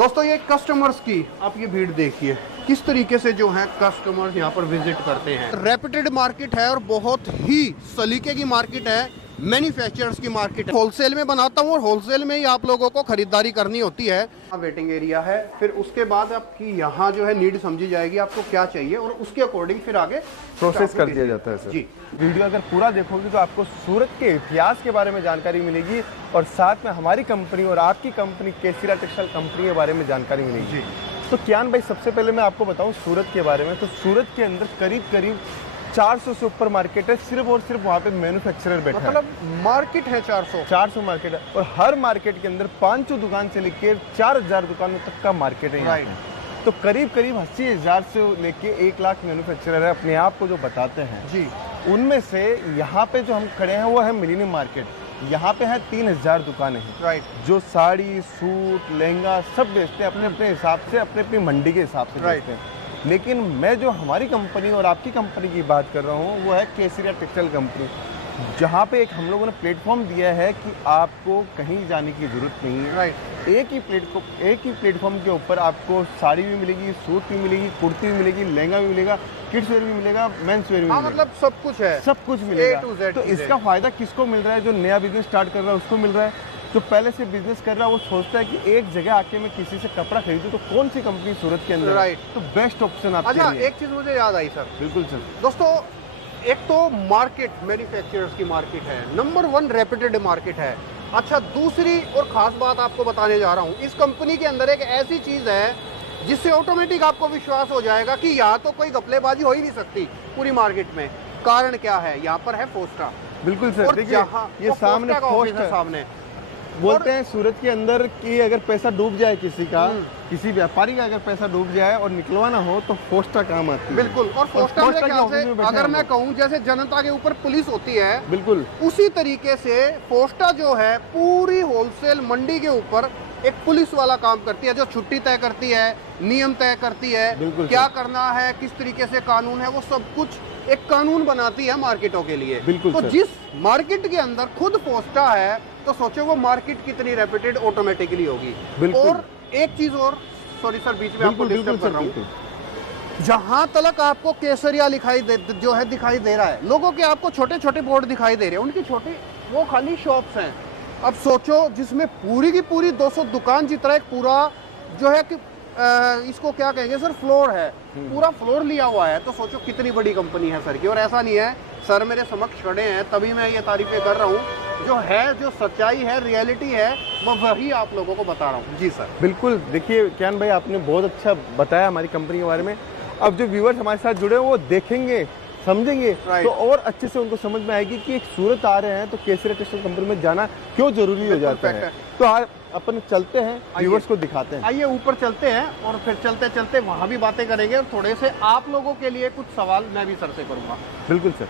दोस्तों ये कस्टमर्स की आप ये भीड़ देखिए किस तरीके से जो है कस्टमर्स यहाँ पर विजिट करते हैं। रेपुटेड मार्केट है और बहुत ही सलीके की मार्केट है, मैन्युफैक्चरर्स की मार्केट है। होलसेल में बनाता हूँ और होलसेल में ही आप लोगों को खरीदारी करनी होती है। वेटिंग एरिया है, फिर उसके बाद आपकी यहाँ जो है नीड समझी जाएगी आपको क्या चाहिए और उसके अकॉर्डिंग फिर आगे प्रोसेस कर दिया जाता है सर। जी, वीडियो अगर पूरा देखोगे तो आपको सूरत के इतिहास के बारे में जानकारी मिलेगी और साथ में हमारी कंपनी और आपकी कंपनी केसीरा टेक्सटाइल कंपनी के बारे में जानकारी मिलेगी। जी। तो कियान भाई, सबसे पहले मैं आपको बताऊं सूरत के बारे में। तो सूरत के अंदर करीब करीब 400 से ऊपर मार्केट है, सिर्फ और सिर्फ वहाँ पे मैन्युफैक्चरर बैठा है। मतलब मार्केट है 400 मार्केट है और हर मार्केट के अंदर 500 दुकान से लेकर 4000 दुकानों तक का मार्केट है। राइट। तो करीब करीब 80,000 से लेके 1 लाख मैन्युफैक्चरर है अपने आप को जो बताते हैं। जी। उनमें से यहाँ पे जो हम खड़े हैं वो है मिलेनियम मार्केट। यहाँ पे है 3000 दुकानें हैं। राइट। जो साड़ी, सूट, लहंगा सब बेचते हैं अपने अपने हिसाब से, अपने अपनी मंडी के हिसाब से बेचते हैं। लेकिन मैं जो हमारी कंपनी और आपकी कंपनी की बात कर रहा हूँ वो है केसीरा टेक्सटाइल कंपनी, जहाँ पे एक हम लोगों ने प्लेटफॉर्म दिया है कि आपको कहीं जाने की जरूरत नहीं है। राइट। एक ही प्लेटफॉर्म के ऊपर आपको साड़ी भी मिलेगी, सूट भी मिलेगी, कुर्ती भी मिलेगी, लहंगा भी मिलेगा, किड्स वेयर भी मिलेगा, मेंस वेयर भी मिलेगा। मतलब सब कुछ है, सब कुछ मिलेगा। A to Z तो इसका फायदा किसको मिल रहा है? जो नया बिजनेस स्टार्ट कर रहा है उसको मिल रहा है। जो पहले से बिजनेस कर रहा है वो सोचता है कि एक जगह आके मैं किसी से कपड़ा खरीदूं तो कौन सी कंपनी सूरत के अंदर राइट। तो बेस्ट ऑप्शन आपके अच्छा, लिए। एक चीज मुझे याद आई सर। बिल्कुल सर। दोस्तों एक तो मार्केट मैन्युफैक्चरर्स की मार्केट है, नंबर 1 रेपुटेड मार्केट है। अच्छा, दूसरी और खास बात आपको बताने जा रहा हूँ, इस कंपनी के अंदर एक ऐसी चीज है जिससे ऑटोमेटिक आपको विश्वास हो जाएगा कि यहाँ तो कोई घपलेबाजी हो ही नहीं सकती पूरी मार्केट में। कारण क्या है? यहाँ पर है फोस्टा। बिल्कुल सर, देखिए ये सामने पोस्ट है, सामने बोलते हैं सूरत के अंदर कि अगर पैसा डूब जाए किसी का, किसी व्यापारी का अगर पैसा डूब जाए और निकलवाना हो तो फोस्टा काम आती है। बिल्कुल। और फोस्टा मेरे ख्याल से अगर मैं कहूँ जैसे जनता के ऊपर पुलिस होती है, बिल्कुल उसी तरीके से फोस्टा जो है पूरी होलसेल मंडी के ऊपर एक पुलिस वाला काम करती है, जो छुट्टी तय करती है, नियम तय करती है, क्या करना है, किस तरीके से कानून है, वो सब कुछ एक कानून बनाती है मार्केटों के लिए। बिल्कुल। तो जिस मार्केट के अंदर खुद फोस्टा है तो सोचो वो मार्केट कितनी रेपुटेड ऑटोमेटिकली होगी। और एक चीज और, सॉरी सर बीच में आपको डिस्टर्ब कर रहा हूँ, जहां तक आपको केसरिया दिखाई दे रहा है, लोगों के आपको छोटे छोटे बोर्ड दिखाई दे रहे हैं, उनकी छोटी वो खाली शॉप्स हैं। अब सोचो जिसमें पूरी की पूरी 200 दुकान जितना एक पूरा जो है कि इसको क्या कहेंगे सर, फ्लोर है, पूरा फ्लोर लिया हुआ है। तो सोचो कितनी बड़ी कंपनी है सर की। और ऐसा नहीं है, सर मेरे समक्ष खड़े हैं तभी मैं ये तारीफें कर रहा हूँ, जो है जो सच्चाई है, रियलिटी है, वो वही आप लोगों को बता रहा हूँ। जी सर। बिल्कुल। देखिए कियान भाई, आपने बहुत अच्छा बताया हमारी कंपनी के बारे में। अब जो व्यूअर्स हमारे साथ जुड़े हैं वो देखेंगे, समझेंगे, तो और अच्छे से उनको समझ में आएगी कि एक सूरत आ रहे हैं तो केसीरा टेक्सटाइल कंपनी में जाना क्यों जरूरी हो जाता है। तो अपन चलते हैं, व्यूअर्स को दिखाते हैं। आइए ऊपर चलते हैं और फिर चलते चलते वहाँ भी बातें करेंगे और थोड़े से आप लोगों के लिए कुछ सवाल मैं भी सर से करूँगा। बिल्कुल सर।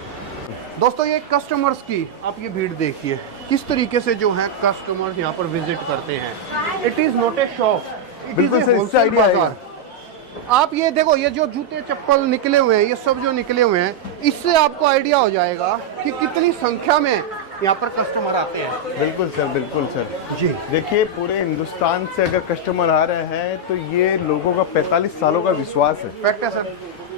दोस्तों ये कस्टमर्स की आप ये भीड़ देखिए किस तरीके से जो है कस्टमर्स यहाँ पर विजिट करते हैं। It is not a shop, it is a wholesale बाजार। आप ये देखो, ये जो जूते चप्पल निकले हुए हैं, ये सब जो निकले हुए हैं, इससे आपको आइडिया हो जाएगा कि कितनी संख्या में यहाँ पर कस्टमर आते हैं। बिल्कुल सर, बिल्कुल सर जी। देखिए पूरे हिंदुस्तान से अगर कस्टमर आ रहे हैं तो ये लोगों का 45 सालों का विश्वास है। फैक्ट है सर।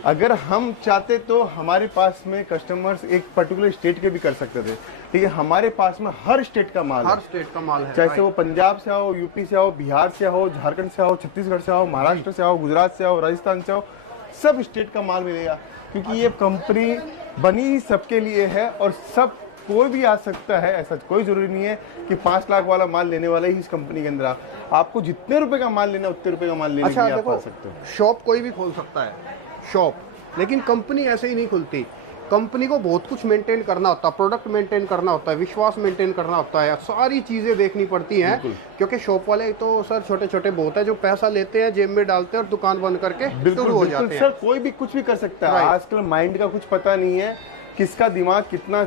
अगर हम चाहते तो हमारे पास में कस्टमर्स एक पर्टिकुलर स्टेट के भी कर सकते थे, लेकिन हमारे पास में हर स्टेट का माल है। हर स्टेट का माल है, चाहे वो पंजाब से आओ, यूपी से आओ, बिहार से आओ, झारखंड से आओ, छत्तीसगढ़ से आओ, महाराष्ट्र से आओ, गुजरात से आओ, राजस्थान से आओ, सब स्टेट का माल मिलेगा। क्योंकि ये कंपनी बनी ही सबके लिए है और सब कोई भी आ सकता है। ऐसा कोई जरूरी नहीं है कि 5 लाख वाला माल लेने वाला ही इस कंपनी के अंदर आपको जितने रुपए का माल लेना उतने रुपए का माल लेने के लिए आप आ सकते हो। शॉप कोई भी खोल सकता है शॉप, लेकिन कंपनी ऐसे ही नहीं खुलती। कंपनी को बहुत कुछ मेंटेन करना होता है, प्रोडक्ट मेंटेन करना होता है, विश्वास मेंटेन करना होता है, सारी चीजें देखनी पड़ती हैं। क्योंकि शॉप वाले तो सर छोटे छोटे बहुत है, जो पैसा लेते हैं जेब में डालते हैं और दुकान बंद करके शुरू हो जाते हैं। सर कोई भी कुछ भी कर सकता है। आजकल माइंड का कुछ पता नहीं है, किसका दिमाग कितना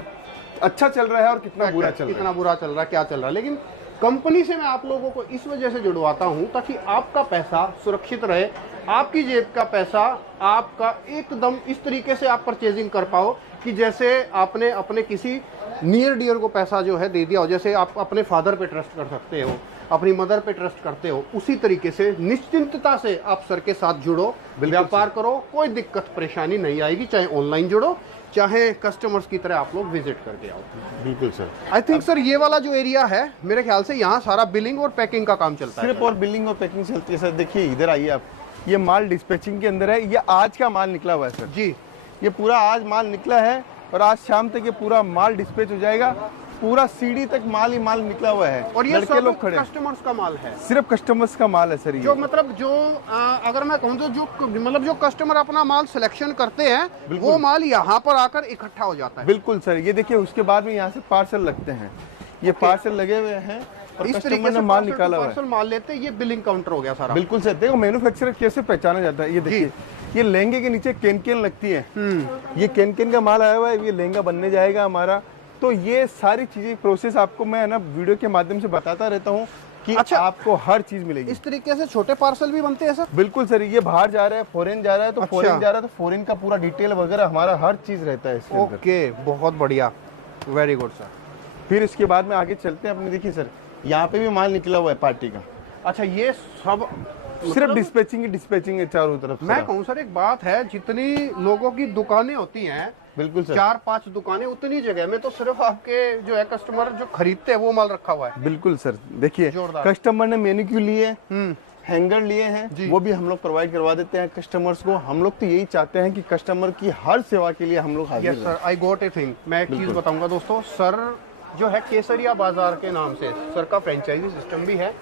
अच्छा चल रहा है और कितना बुरा चल रहा है, कितना बुरा चल रहा है, क्या चल रहा है। लेकिन कंपनी से मैं आप लोगों को इस वजह से जुड़वाता हूं ताकि आपका पैसा सुरक्षित रहे, आपकी जेब का पैसा आपका एकदम इस तरीके से आप परचेजिंग कर पाओ कि जैसे आपने अपने किसी नियर डियर को पैसा जो है दे दिया हो। जैसे आप अपने फादर पे ट्रस्ट कर सकते हो, अपनी मदर पे ट्रस्ट करते हो, उसी तरीके से निश्चिंतता से आप सर के साथ जुड़ो, व्यापार करो, कोई दिक्कत परेशानी नहीं आएगी। चाहे ऑनलाइन जुड़ो, चाहे कस्टमर्स की तरह आप लोग विजिट करके आओ। बिल्कुल सर। आई थिंक सर ये वाला जो एरिया है, मेरे ख्याल से यहाँ सारा बिलिंग और पैकिंग का काम चलता है। सिर्फ और बिलिंग और पैकिंग चलती है सर। देखिए इधर आइए आप, ये माल डिस्पैचिंग के अंदर है, ये आज का माल निकला हुआ है सर जी। ये पूरा आज माल निकला है और आज शाम तक ये पूरा माल डिस्पैच हो जाएगा। पूरा सीढ़ी तक माल ही माल निकला हुआ है और ये लड़के लोग सब खड़े, कस्टमर्स का माल है, सिर्फ कस्टमर्स का माल है सर। ये जो मतलब जो अगर मैं कहूँ तो जो मतलब जो कस्टमर अपना माल सिलेक्शन करते हैं वो माल यहाँ पर आकर इकट्ठा हो जाता है। बिल्कुल सर। ये देखिए उसके बाद में यहाँ से पार्सल लगते हैं, ये पार्सल लगे हुए हैं और इस कस्टमर तरीके ने से माल निकाला हुआ है। पार्सल माल लेते हैं, ये बिलिंग काउंटर हो गया सारा। बिल्कुल सर। देखो मैन्युफैक्चरर कैसे पहचाना जाता है, ये देखिए ये लहंगे के नीचे कैन लगती है, ये कैन का माल आया हुआ है, ये लहंगा बनने जाएगा हमारा। तो ये सारी चीजें प्रोसेस आपको मैं ना वीडियो के माध्यम से बताता रहता हूँ कि अच्छा, आपको हर चीज मिलेगी। इस तरीके से छोटे पार्सल भी बनते हैं सर? बिल्कुल सर। ये बाहर जा रहा है, फॉरेन जा रहा है तो अच्छा। फॉरेन जा रहा है तो फॉरेन का पूरा डिटेल वगैरह हमारा हर चीज रहता है इसके अंदर। ओके, बहुत बढ़िया, वेरी गुड सर। फिर इसके बाद में आगे चलते हैं अपने। देखिए सर यहाँ पे भी माल निकला हुआ है पार्टी का। अच्छा, ये सब सिर्फ डिस्पैचिंग है चारों तरफ से। मैं कहूँ सर एक बात है, जितनी लोगों की दुकानें होती हैं, बिल्कुल सर, 4-5 दुकानें, उतनी जगह में तो सिर्फ आपके जो है कस्टमर जो खरीदते हैं वो माल रखा हुआ है। बिल्कुल सर। देखिए जोरदार। कस्टमर ने मेन्यू लिए, हैंगर लिए हैं, जी। वो भी हम लोग प्रोवाइड करवा देते हैं कस्टमर्स को। हम लोग तो यही चाहते हैं कि कस्टमर की हर सेवा के लिए हम लोग हाजिर yes sir, I got a thing. मैं एक चीज बिल्कुल। बताऊंगा दोस्तों, सर जो है केसरिया बाजार के नाम से सर का फ्रेंचाइजी सिस्टम भी है।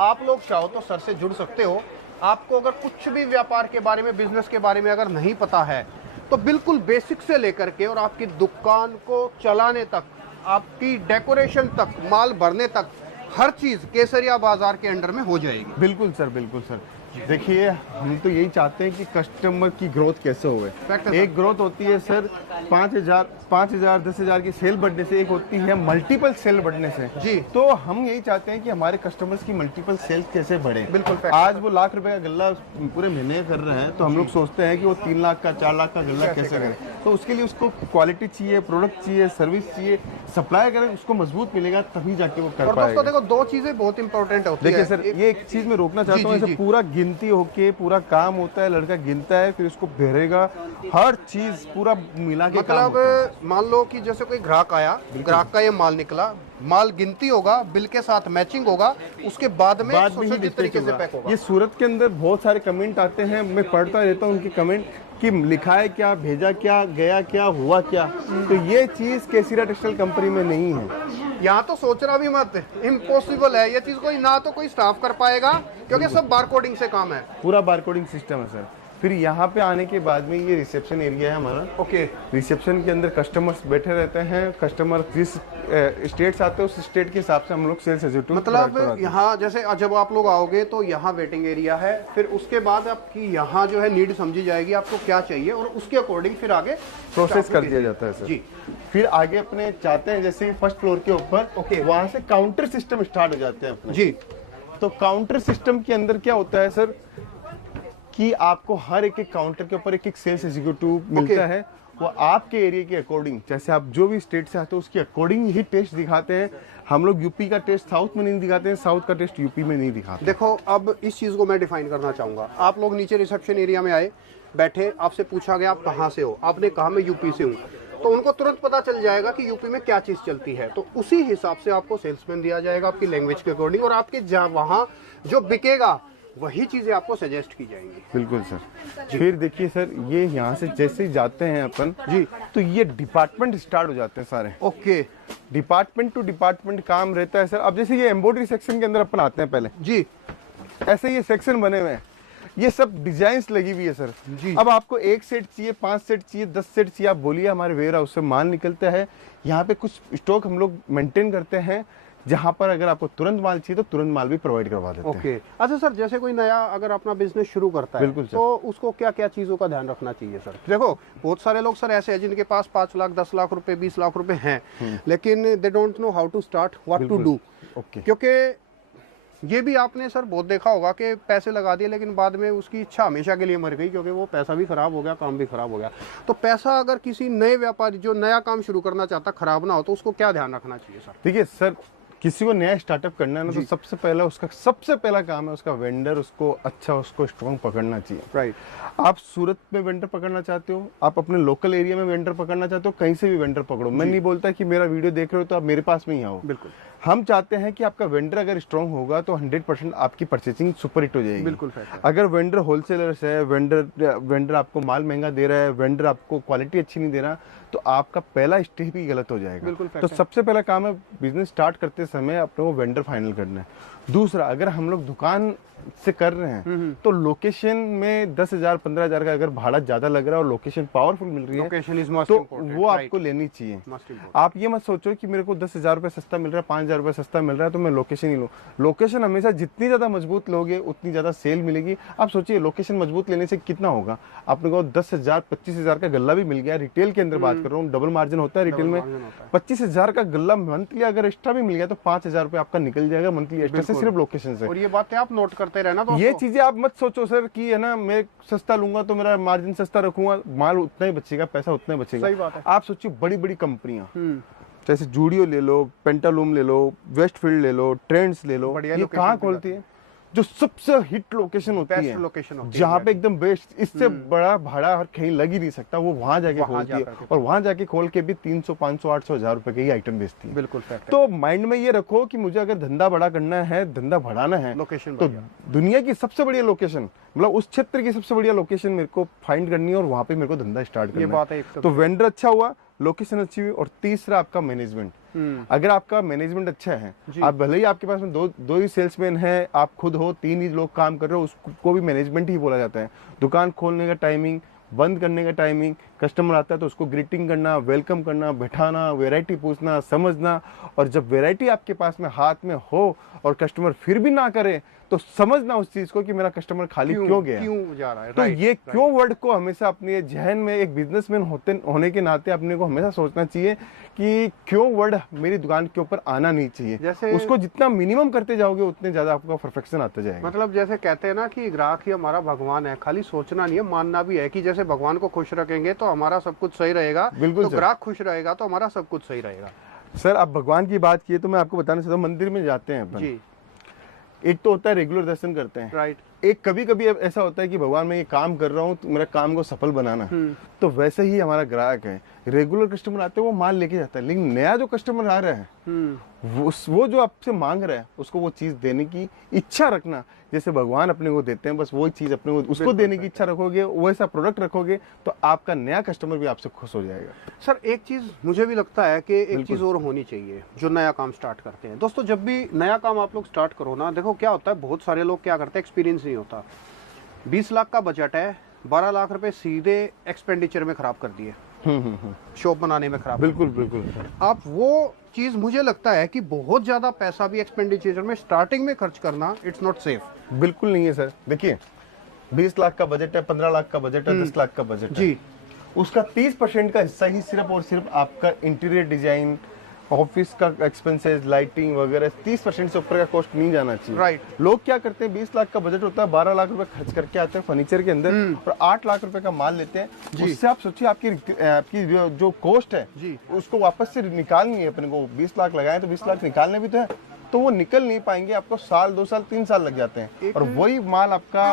आप लोग चाहो तो सर से जुड़ सकते हो। आपको अगर कुछ भी व्यापार के बारे में, बिजनेस के बारे में अगर नहीं पता है तो बिल्कुल बेसिक से लेकर के और आपकी दुकान को चलाने तक, आपकी डेकोरेशन तक, माल भरने तक, हर चीज केसरिया बाजार के अंडर में हो जाएगी। बिल्कुल सर। बिल्कुल सर। देखिए हम तो यही चाहते हैं कि कस्टमर की ग्रोथ कैसे होवे। Fact है एक ग्रोथ होती है सर 5,000 10,000 की सेल बढ़ने से, एक होती है मल्टीपल सेल बढ़ने से। जी। तो हम यही चाहते हैं कि हमारे कस्टमर्स की मल्टीपल सेल कैसे बढ़े। बिल्कुल fact। आज वो लाख रुपए का गल्ला पूरे महीने कर रहे हैं तो हम लोग सोचते हैं कि वो 3 लाख का 4 लाख का गल्ला कैसे करें। तो उसके लिए उसको क्वालिटी चाहिए, प्रोडक्ट चाहिए, सर्विस चाहिए, सप्लाई करें, उसको मजबूत मिलेगा तभी जाके वो कर और दोस्तों पाएगा। देखो, 2 चीजें बहुत इंपॉर्टेंट होती है। देखिए सर ये एक चीज मैं रोकना चाहता हूँ, जी, ऐसे पूरा गिनती होके पूरा काम होता है, लड़का गिनता है फिर उसको भरेगा, हर चीज पूरा मिला के काम मतलब होता है। मान लो कि जैसे कोई ग्राहक आया, ग्राहक का ये माल निकला, माल गिनती होगा, बिल के साथ मैचिंग होगा, उसके बाद में बाद में ही सुसज्जित तरीके से पैक होगा। ये सूरत के अंदर बहुत सारे कमेंट आते हैं, मैं पढ़ता रहता हूँ उनके कमेंट कि लिखा है क्या, भेजा क्या, गया क्या, हुआ क्या। तो ये चीज केसरिया टेक्सटाइल कंपनी में नहीं है। यहाँ तो सोचना भी मत, इम्पॉसिबल है ये चीज। कोई ना तो कोई स्टाफ कर पाएगा क्योंकि सब बारकोडिंग से काम है। पूरा बारकोडिंग सिस्टम है सर। फिर यहाँ पे आने के बाद में ये रिसेप्शन एरिया है हमारा। ओके। रिसेप्शन के अंदर कस्टमर्स बैठे रहते हैं। कस्टमर जिस स्टेट से आते हैं उस स्टेट के हिसाब से हम लोग सेल्स एग्जीक्यूटिव मतलब यहाँ जैसे जब आप लोग आओगे तो यहाँ वेटिंग एरिया है, फिर उसके बाद आपकी यहाँ जो है नीड समझी जाएगी आपको क्या चाहिए और उसके अकॉर्डिंग फिर आगे प्रोसेस कर दिया जाता है सर। जी। फिर आगे अपने चाहते हैं जैसे फर्स्ट फ्लोर के ऊपर, ओके, वहां से काउंटर सिस्टम स्टार्ट हो जाते हैं अपने। जी। तो काउंटर सिस्टम के अंदर क्या होता है सर कि आपको हर एक काउंटर के ऊपर एक सेल्स एग्जीक्यूटिव मिलता है। वो आपके एरिया के अकॉर्डिंग, जैसे आप जो भी स्टेट से आते हो उसके अकॉर्डिंग ही टेस्ट दिखाते हैं। हम लोग यूपी का टेस्ट साउथ में नहीं दिखाते हैं, साउथ का टेस्ट यूपी में नहीं दिखाते। देखो अब इस चीज को मैं डिफाइन करना चाहूंगा। आप लोग नीचे रिसेप्शन एरिया में आए, बैठे, आपसे पूछा गया आप कहाँ से हो, आपने कहा मैं यूपी से हूँ, तो उनको तुरंत पता चल जाएगा कि यूपी में क्या चीज चलती है। तो उसी हिसाब से आपको सेल्समैन दिया जाएगा आपकी लैंग्वेज के अकॉर्डिंग, और आपके वहाँ जो बिकेगा वही चीजें आपको सजेस्ट की जाएंगी। बिल्कुल सर। फिर देखिए सर ये यहाँ से जैसे ही जाते हैं अपन जी, तो ये डिपार्टमेंट स्टार्ट हो जाते हैं सारे। ओके। डिपार्टमेंट टू डिपार्टमेंट काम रहता है सर। अब जैसे ये एम्ब्रॉयडरी सेक्शन के अंदर अपन आते हैं पहले, जी, ऐसे ये सेक्शन बने हुए हैं, ये सब डिजाइन्स लगी हुई है सर। जी। अब आपको 1 सेट चाहिए, 5 सेट चाहिए, 10 सेट चाहिए, आप बोलिए, हमारे वेयर हाउस से माल निकलता है। यहाँ पे कुछ स्टॉक हम लोग मेंटेन करते हैं, जहाँ पर अगर आपको तुरंत माल चाहिए तो तुरंत माल भी प्रोवाइड करवा देते हैं। ओके। अच्छा सर, जैसे कोई नया अगर अपना बिजनेस शुरू करता है, बिल्कुल सर। तो उसको क्या क्या चीजों का ध्यान रखना चाहिए सर? देखो बहुत सारे लोग सर ऐसे हैं जिनके पास 5 लाख 10 लाख रुपए 20 लाख रुपए हैं, लेकिन they don't know how to start, what to do. Okay. क्योंकि ये भी आपने सर बहुत देखा होगा कि पैसे लगा दिए लेकिन बाद में उसकी इच्छा हमेशा के लिए मर गई, क्योंकि वो पैसा भी खराब हो गया, काम भी खराब हो गया। तो पैसा अगर किसी नए व्यापारी जो नया काम शुरू करना चाहता खराब ना हो तो उसको क्या ध्यान रखना चाहिए सर? देखिए सर, किसी को नया स्टार्टअप करना है ना, तो सबसे पहला काम है उसका वेंडर, उसको स्ट्रॉन्ग पकड़ना चाहिए। राइट। आप सूरत में वेंडर पकड़ना चाहते हो, आप अपने लोकल एरिया में वेंडर पकड़ना चाहते हो, कहीं से भी वेंडर पकड़ो। मैं नहीं बोलता कि मेरा वीडियो देख रहे हो तो आप मेरे पास में ही आओ। बिल्कुल। हम चाहते हैं कि आपका वेंडर अगर स्ट्रांग होगा तो 100% आपकी परचेसिंग सुपर हिट हो जाएगी। बिल्कुल। अगर वेंडर होलसेलर्स है, वेंडर आपको माल महंगा दे रहा है, वेंडर आपको क्वालिटी अच्छी नहीं दे रहा, तो आपका पहला स्टेप ही गलत हो जाएगा। बिल्कुल। तो सबसे पहला काम है बिजनेस स्टार्ट करते समय अपने को वेंडर फाइनल करना है। दूसरा, अगर हम लोग दुकान से कर रहे हैं तो लोकेशन में 10,000 15,000 का अगर भाड़ा ज्यादा लग रहा है और लोकेशन पावरफुल मिल रही है तो वो आपको लेनी चाहिए। आप ये मत सोचो कि मेरे को 10,000 रुपये सस्ता मिल रहा है, 5,000 रुपये सस्ता मिल रहा है तो मैं लोकेशन ही लूँ। लोकेशन हमेशा जितनी ज्यादा मजबूत लोगे उतनी ज्यादा सेल मिलेगी। आप सोचिए लोकेशन मजबूत लेने से कितना होगा। आपने को 10,000 25,000 का गल्ला भी मिल गया, रिटेल के अंदर बात कर रहा हूँ, डबल मार्जिन होता है रिटेल में। 25,000 का गल्ला मंथली अगर एक्स्ट्रा भी मिल गया तो 5,000 रुपये आपका निकल जाएगा मंथली एक्स्ट्रा से, सिर्फ लोकेशन से। और ये बातें आप नोट करते रहना। तो ये चीजें आप मत सोचो सर कि है ना मैं सस्ता लूंगा तो मेरा मार्जिन सस्ता रखूंगा, माल उतना ही बचेगा, पैसा उतना ही बचेगा। सही बात है। आप सोचिए बड़ी बड़ी कंपनियां जैसे जूडियो ले लो, पेंटालूम ले लो, वेस्टफील्ड ले लो, ट्रेंड्स ले लो, ये कहाँ खोलती है? जो सबसे हिट लोकेशन होती है, जहाँ पे एकदम बेस्ट, इससे बड़ा भाड़ा और कहीं लग ही नहीं सकता, वो वहां जाके खोलती है। और वहां जाके खोल के भी 300 500 800 1000 रुपए के ही आइटम बेचती है। बिल्कुल। तो माइंड में ये रखो कि मुझे अगर धंधा बड़ा करना है, धंधा बढ़ाना है, लोकेशन तो दुनिया की सबसे बढ़िया लोकेशन, मतलब उस क्षेत्र की सबसे बढ़िया लोकेशन मेरे को फाइंड करनी है और वहां पे मेरे को धंधा स्टार्ट करना है। तो वेंडर अच्छा हुआ, लोकेशन अच्छी हुई, और तीसरा आपका मैनेजमेंट। अगर आपका मैनेजमेंट अच्छा है, आप भले ही आपके पास में दो ही सेल्समैन हैं, आप खुद हो, 3 ही लोग काम कर रहे हो, उसको भी मैनेजमेंट ही बोला जाता है। दुकान खोलने का टाइमिंग, बंद करने का टाइमिंग, कस्टमर आता है तो उसको ग्रीटिंग करना, वेलकम करना, बैठाना, वैरायटी पूछना, समझना। और जब वैरायटी आपके पास में हाथ में हो और कस्टमर फिर भी ना करे तो समझना उस चीज को कि मेरा कस्टमर खाली क्यों गया, क्यों जा रहा है। तो ये क्यों वर्ड को हमेशा अपने जहन में एक बिजनेसमैन होने के नाते अपने को हमेशा सोचना चाहिए कि क्यों वर्ड मेरी दुकान के ऊपर आना नहीं चाहिए। जैसे उसको जितना मिनिमम करते जाओगे उतने ज्यादा आपका परफेक्शन आता जाएगा। मतलब जैसे कहते हैं ना कि ग्राहक ही हमारा भगवान है, खाली सोचना नहीं है, मानना भी है कि जैसे भगवान को खुश रखेंगे तो हमारा सब कुछ सही रहेगा। बिल्कुल। तो ग्राहक खुश रहेगा तो हमारा सब कुछ सही रहेगा। सर आप भगवान की बात किए तो मैं आपको बताना चाहता हूँ, मंदिर में जाते हैं अपन, एक तो होता है रेगुलर दर्शन करते हैं, राइट। एक कभी कभी ऐसा होता है कि भगवान मैं ये काम कर रहा हूँ तो मेरा काम को सफल बनाना। तो वैसे ही हमारा ग्राहक है, रेगुलर कस्टमर आते हैं वो माल लेके जाता है, लेकिन नया जो कस्टमर आ रहा है वो जो आपसे मांग रहा है उसको वो चीज देने की इच्छा रखना। जैसे भगवान अपने को देते हैं, बस वही चीज अपने को उसको देने की इच्छा रखोगे, वैसा प्रोडक्ट रखोगे तो आपका नया कस्टमर भी आपसे खुश हो जाएगा। सर एक चीज मुझे भी लगता है कि एक चीज और होनी चाहिए जो नया काम स्टार्ट करते हैं। दोस्तों जब भी नया काम आप लोग स्टार्ट करो ना, देखो क्या होता है, बहुत सारे लोग क्या करते हैं, एक्सपीरियंस नहीं होता। 20 लाख का बजट है, 12 लाख रुपए सीधे एक्सपेंडिचर में खराब कर दिए, शॉप बनाने में खराब। बिल्कुल बिल्कुल। आप वो चीज, मुझे लगता है कि बहुत ज्यादा पैसा भी एक्सपेंडिचर में स्टार्टिंग में खर्च करना इट्स नॉट सेफ। बिल्कुल नहीं है सर। देखिए 20 लाख का बजट है, 15 लाख का बजट है, 10 लाख का बजट है, उसका 30% का हिस्सा ही सिर्फ और सिर्फ आपका इंटीरियर डिजाइन, ऑफिस का एक्सपेंसेस, लाइटिंग वगैरह, 30% से ऊपर का कॉस्ट नहीं जाना चाहिए। राइट। लोग क्या करते हैं, 20 लाख का बजट होता है, 12 लाख रुपए खर्च करके आते हैं फर्नीचर के अंदर और 8 लाख रुपए का माल लेते हैं। उससे आप सोचिए आपकी जो कॉस्ट है उसको वापस से निकालनी है अपने को। 20 लाख लगाए तो 20 लाख निकालने भी तो है, तो वो निकल नहीं पाएंगे, आपको साल 2 साल 3 साल लग जाते हैं। और वही माल आपका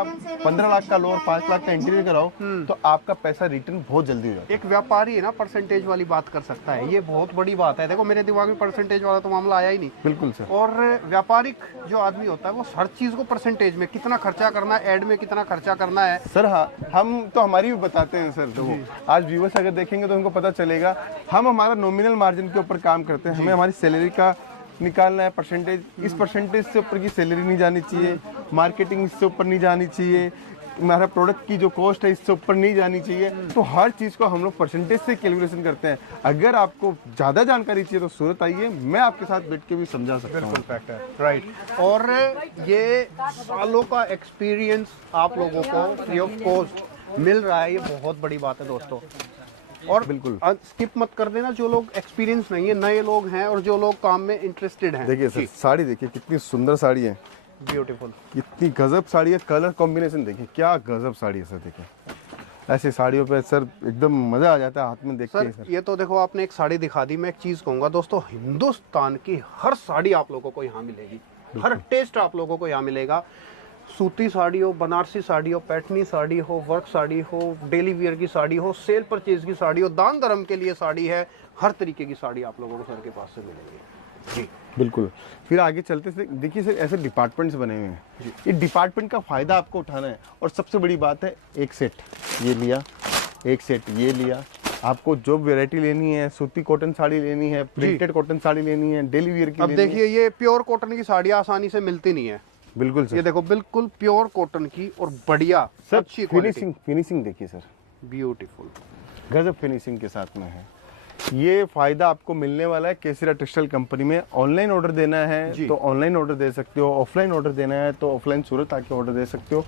15 लाख का लो और 5 लाख का इंटीरियर कराओ तो आपका पैसा रिटर्न बहुत जल्दी हो जाता है। एक व्यापारी है ना परसेंटेज वाली बात कर सकता है, ये बहुत बड़ी बात है। देखो मेरे दिमाग में परसेंटेज वाला तो मामला आया ही नहीं। बिल्कुल सर। और व्यापारिक जो आदमी होता है वो हर चीज को परसेंटेज में, कितना खर्चा करना है, एड में कितना खर्चा करना है। सर हाँ, हम तो हमारी भी बताते हैं सर। तो आज व्यूअर्स अगर देखेंगे तो उनको पता चलेगा, हम हमारा नॉमिनल मार्जिन के ऊपर काम करते हैं। हमें हमारी सैलरी का निकालना है परसेंटेज, इस परसेंटेज से ऊपर की सैलरी नहीं जानी चाहिए, मार्केटिंग इससे ऊपर नहीं जानी चाहिए, हमारा प्रोडक्ट की जो कॉस्ट है इससे ऊपर नहीं जानी चाहिए। तो हर चीज़ को हम लोग परसेंटेज से कैलकुलेशन करते हैं। अगर आपको ज़्यादा जानकारी चाहिए तो सूरत आइए, मैं आपके साथ बैठ के भी समझा सकता हूँ। फैक्ट है, राइट। और ये सालों का एक्सपीरियंस आप लोगों को फ्री ऑफ कॉस्ट मिल रहा है, ये बहुत बड़ी बात है दोस्तों। और बिल्कुल स्किप मत कर देना जो लोग एक्सपीरियंस नहीं है, नए लोग हैं और जो लोग काम में इंटरेस्टेड हैं। देखिए सर साड़ी देखिए कितनी सुंदर साड़ी है, ब्यूटीफुल, इतनी गजब साड़ी है। कलर कॉम्बिनेशन देखिए क्या गजब साड़ी है सर। देखिए ऐसी साड़ियों पे सर एकदम मजा आ जाता है हाथ में देख के सर सर। ये तो देखो आपने एक साड़ी दिखा दी, मैं एक चीज कहूंगा दोस्तों, हिंदुस्तान की हर साड़ी आप लोगों को यहाँ मिलेगी, हर टेस्ट आप लोगों को यहाँ मिलेगा। सूती साड़ी हो, बनारसी साड़ी हो, पैठनी साड़ी हो, वर्क साड़ी हो, डेली वियर की साड़ी हो, सेल परचेज की साड़ी हो, दान धर्म के लिए साड़ी है, हर तरीके की साड़ी आप लोगों को सर के पास से मिलेगी जी। बिल्कुल। फिर आगे चलते से देखिए सर ऐसे डिपार्टमेंट्स बने हुए हैं, ये डिपार्टमेंट का फायदा आपको उठाना है। और सबसे बड़ी बात है, एक सेट ये लिया, एक सेट ये लिया, आपको जो वैरायटी लेनी है, सूती कॉटन साड़ी लेनी है, प्रिंटेड कॉटन साड़ी लेनी है, डेली वियर की अब देखिए ये प्योर कॉटन की साड़ी आसानी से मिलती नहीं है। बिल्कुल सर, ये देखो बिल्कुल प्योर कॉटन की और बढ़िया सर अच्छी क्वालिटी, फिनिशिंग देखिए सर, ब्यूटीफुल गजब फिनिशिंग के साथ में है। ये फायदा आपको मिलने वाला है केसरिया टेक्सटाइल कंपनी में। ऑनलाइन ऑर्डर देना है तो ऑनलाइन ऑर्डर दे सकते हो, ऑफलाइन ऑर्डर देना है तो ऑफलाइन सूरत आके ऑर्डर दे सकते हो।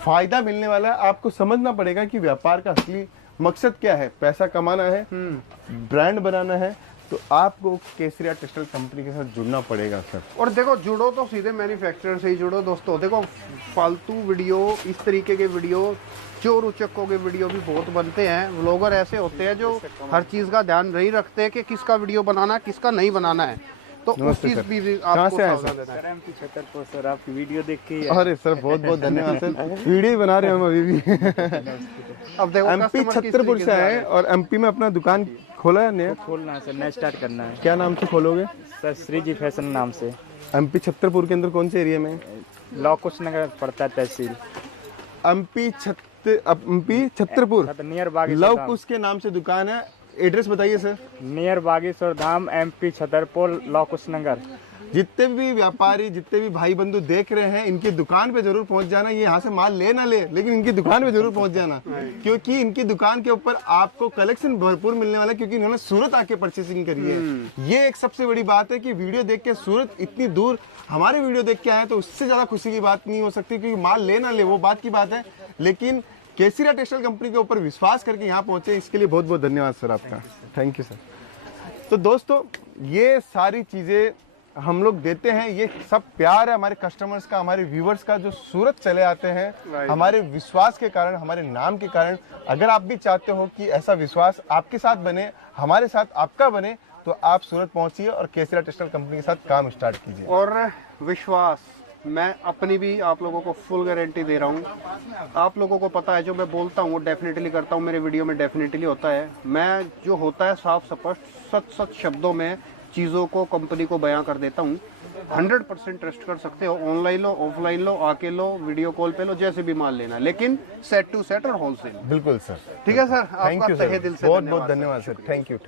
फायदा मिलने वाला है। आपको समझना पड़ेगा कि व्यापार का असली मकसद क्या है, पैसा कमाना है, ब्रांड बनाना है, तो आपको केसरिया टेक्सटाइल कंपनी के साथ जुड़ना पड़ेगा सर। और देखो जुड़ो तो सीधे मैन्युफैक्चरर से ही जुड़ो दोस्तों। देखो फालतू वीडियो, इस तरीके के वीडियो, चोर उचक्कों के वीडियो भी बहुत बनते हैं। व्लॉगर ऐसे होते हैं जो हर चीज का ध्यान नहीं रखते हैं कि किसका वीडियो बनाना है, किसका नहीं बनाना है, तो उस चीज भी आपको सावधान रहना है। MP छतरपुर सर, आपकी वीडियो देख के अरे सर बहुत बहुत धन्यवाद सर, वीडियो ही बना रहे हैं हम अभी भी। अब देखो एमपी customer किस छतरपुर तरीके से आ रहे आए हैं। और एमपी में अपना दुकान खोला है नया। खोलना है सर, नया स्टार्ट करना है क्या नाम से खोलोगे? सर। श्री जी फैशन नाम से। एमपी छतरपुर के अंदर कौन से एरिया में? लॉ कुछ नगर पड़ता है तहसील। MP Chhatarpur near Bageshwar Lav Dham. कुश के नाम से दुकान है। एड्रेस बताइए sir. Near Bageshwar Dham, MP Chhatarpur, Lav Kush Nagar. जितने भी व्यापारी, जितने भी भाई बंधु देख रहे हैं, इनकी दुकान पे जरूर पहुंच जाना। ये यहाँ से माल ले ना ले, लेकिन इनकी दुकान पे जरूर पहुंच जाना, क्योंकि इनकी दुकान के ऊपर आपको कलेक्शन भरपूर मिलने वाला है, क्योंकि इन्होंने सूरत आके परचेसिंग करी है। ये एक सबसे बड़ी बात है कि वीडियो देख के सूरत इतनी दूर हमारे वीडियो देख के आए, तो उससे ज्यादा खुशी की बात नहीं हो सकती, क्योंकि माल ले ना ले वो बात की बात है, लेकिन केसरिया टेक्सटाइल कंपनी के ऊपर विश्वास करके यहाँ पहुंचे, इसके लिए बहुत बहुत धन्यवाद सर आपका। Thank you sir. तो दोस्तों ये सारी चीजें हम लोग देते हैं, ये सब प्यार है हमारे कस्टमर्स का, हमारे व्यूवर्स का, जो सूरत चले आते हैं हमारे विश्वास के कारण, हमारे नाम के कारण। अगर आप भी चाहते हो कि ऐसा विश्वास आपके साथ बने, हमारे साथ आपका बने, तो आप सूरत पहुंचिए और केसरिया टेक्सटाइल कंपनी के साथ काम स्टार्ट कीजिए। और विश्वास, मैं अपनी भी आप लोगों को फुल गारंटी दे रहा हूँ। आप लोगों को पता है जो मैं बोलता हूँ वो डेफिनेटली करता हूँ, मेरे वीडियो में डेफिनेटली होता है। मैं जो होता है साफ स्पष्ट सच शब्दों में चीज़ों को, कंपनी को बयां कर देता हूँ। 100% ट्रस्ट कर सकते हो। ऑनलाइन लो, ऑफलाइन लो, आके लो, वीडियो कॉल पे लो, जैसे भी माल लेना, लेकिन सेट टू सेट और होलसेल। बिल्कुल सर। ठीक है सर, थैंक आपका यू तहे सर, दिल से बहुत बहुत धन्यवाद सर। Thank you.